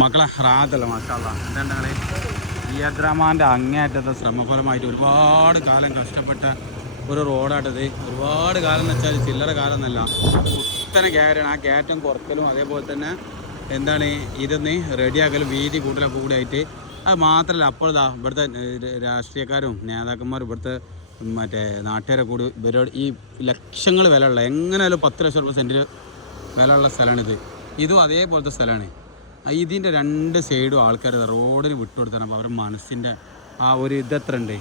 മക്കളെ റാത്തല്ല മാഷാല്ലാ. എന്താണ് യദ്രാമാൻ്റെ അങ്ങേയറ്റത്തെ ശ്രമഫലമായിട്ട് ഒരുപാട് കാലം കഷ്ടപ്പെട്ട ഒരു റോഡാട്ടത്. ഒരുപാട് കാലം എന്ന് വെച്ചാൽ ചില്ലറ കാലം എന്നല്ല, കുത്തനെ കയറാണ്. ആ കയറ്റം കുറക്കലും അതേപോലെ തന്നെ എന്താണ് ഇതൊന്ന് റെഡിയാക്കലും വീതി കൂട്ടലൊക്കെ കൂടി ആയിട്ട്. അത് മാത്രമല്ല, അപ്പോൾ ഇവിടുത്തെ രാഷ്ട്രീയക്കാരും നേതാക്കന്മാരും ഇവിടുത്തെ മറ്റേ നാട്ടുകാരെ കൂടി ഇവരോട് ഈ ലക്ഷങ്ങൾ വിലയുള്ള എങ്ങനെയാലും 10 ലക്ഷം രൂപ സെൻറ്റിൽ വിലയുള്ള സ്ഥലമാണിത്. ഇതും അതേപോലത്തെ സ്ഥലമാണ്. ഇതിൻ്റെ രണ്ട് സൈഡും ആൾക്കാർ റോഡിന് വിട്ടുകൊടുത്താണ്. അപ്പോൾ അവരുടെ മനസ്സിൻ്റെ ആ ഒരു ഇതെത്ര ഉണ്ട്,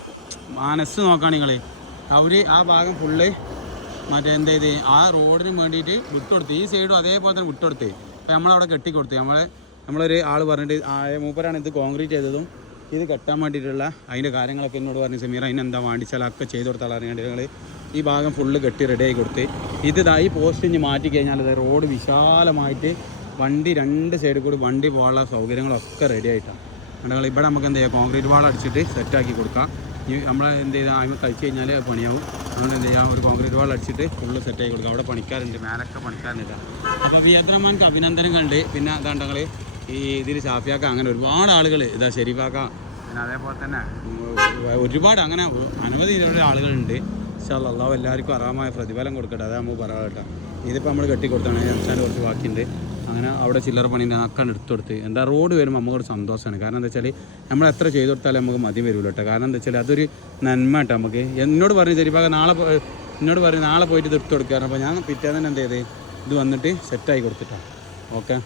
മനസ്സ് നോക്കുകയാണെങ്കിൽ അവർ ആ ഭാഗം ഫുള്ള് മറ്റേ എന്ത് ചെയ്ത് ആ റോഡിന് വേണ്ടിയിട്ട് വിട്ടുകൊടുത്ത്. ഈ സൈഡും അതേപോലെ തന്നെ വിട്ടുകൊടുത്ത്. അപ്പോൾ നമ്മളവിടെ കെട്ടിക്കൊടുത്ത്. നമ്മളൊരു ആൾ പറഞ്ഞിട്ട് മൂപ്പരാണ് ഇത് കോൺക്രീറ്റ് ചെയ്തതും ഇത് കെട്ടാൻ വേണ്ടിയിട്ടുള്ള അതിൻ്റെ കാര്യങ്ങളൊക്കെ എന്നോട് പറഞ്ഞു. സമീർ അതിനെന്താ വേണ്ടിച്ചാൽ ഒക്കെ ചെയ്ത് കൊടുത്താൽ അറിയാണ്ട് ഞങ്ങൾ ഈ ഭാഗം ഫുള്ള് കെട്ടി റെഡിയായി കൊടുത്ത്. ഈ പോസ്റ്റ് ഇനി മാറ്റി കഴിഞ്ഞാൽ അത് റോഡ് വിശാലമായിട്ട് വണ്ടി രണ്ട് സൈഡിൽ കൂടി വണ്ടി പോകാനുള്ള സൗകര്യങ്ങളൊക്കെ റെഡി ആയിട്ടാണ്. ഞങ്ങൾ ഇവിടെ നമുക്ക് എന്ത് ചെയ്യാം, കോൺക്രീറ്റ് വാൾ അടിച്ചിട്ട് സെറ്റാക്കി കൊടുക്കാം. ഈ നമ്മളെ എന്ത് ചെയ്താൽ അതിന് കഴിച്ച് കഴിഞ്ഞാൽ പണിയാവും. നമ്മൾ എന്ത് ചെയ്യാം, ഒരു കോൺക്രീറ്റ് വാൾ അടിച്ചിട്ട് ഫുള്ള് സെറ്റാക്കി കൊടുക്കാം. അവിടെ പണിക്കാരുണ്ട്, മേലൊക്കെ പണിക്കാരുന്നില്ല. അപ്പോൾ വിയദ്രമാൻക്ക് അഭിനന്ദനങ്ങളുണ്ട്. പിന്നെ അതാണ്ടങ്ങൾ ഈ ഇതിൽ ഷാഫിയാക്ക അങ്ങനെ ഒരുപാട് ആളുകൾ ഇതാ ഷെരീഫാക്ക, പിന്നെ അതേപോലെ തന്നെ ഒരുപാട് അങ്ങനെ അനവധി ആളുകളുണ്ട്. ഇൻഷാ അല്ലാഹ് എല്ലാവർക്കും അർഹമായ പ്രതിഫലം കൊടുക്കട്ടെ. അതാണ് നമുക്ക് പറയാം കേട്ടോ. ഇതിപ്പോൾ നമ്മൾ കെട്ടിക്കൊടുത്താണ്, വെച്ചാൽ കുറച്ച് ബാക്കിയുണ്ട്. അങ്ങനെ അവിടെ ചില്ലറ പണീൻ്റെ അക്കാണ്ട് എടുത്തു കൊടുത്ത്. എന്താ റോഡ് വരുമ്പോൾ നമുക്കൊരു സന്തോഷമാണ്. കാരണം എന്താ വെച്ചാൽ നമ്മൾ എത്ര ചെയ്ത് കൊടുത്താലും നമുക്ക് മതി വരില്ല കേട്ടോ. കാരണം എന്താ വെച്ചാൽ അതൊരു നന്മ കേട്ടോ നമുക്ക്. എന്നോട് പറഞ്ഞു ശരിപ്പാക എന്നോട് പറഞ്ഞു നാളെ പോയിട്ട് ഇത് എടുത്തു കൊടുക്കാറ്. അപ്പോൾ ഞാൻ പിറ്റേന്ന് തന്നെ എന്ത് ചെയ്ത് ഇത് വന്നിട്ട് സെറ്റായി കൊടുത്തിട്ടാണ്. ഓക്കെ.